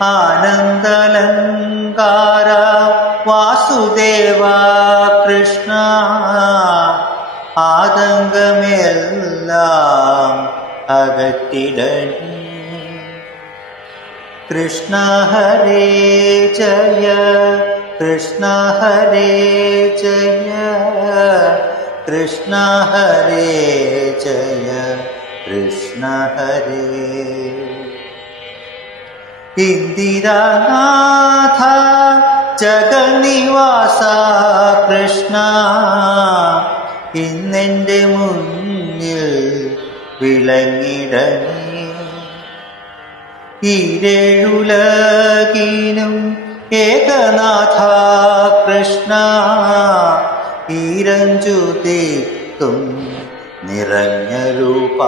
ആനന്ദലങ്കാര വാസുദേവ കൃഷ്ണ ആതങ്കമെല്ലാം അകറ്റിടണേ. കൃഷ്ണ ഹരേ ജയ കൃഷ്ണ ഹരേ ജയ കൃഷ്ണ ഹരേ ജയ കൃഷ്ണ ഹരേ. ഇന്ദിരാനാഥ ജഗന്നിവാസ കൃഷ്ണ ഇന്നെൻ്റെ മുന്നിൽ വിളങ്ങിടണേ. ഈരേഴുലകിനും ഏകനാഥ കൃഷ്ണ ഈരഞ്ചു തീർത്തും നിറഞ്ഞ രൂപ.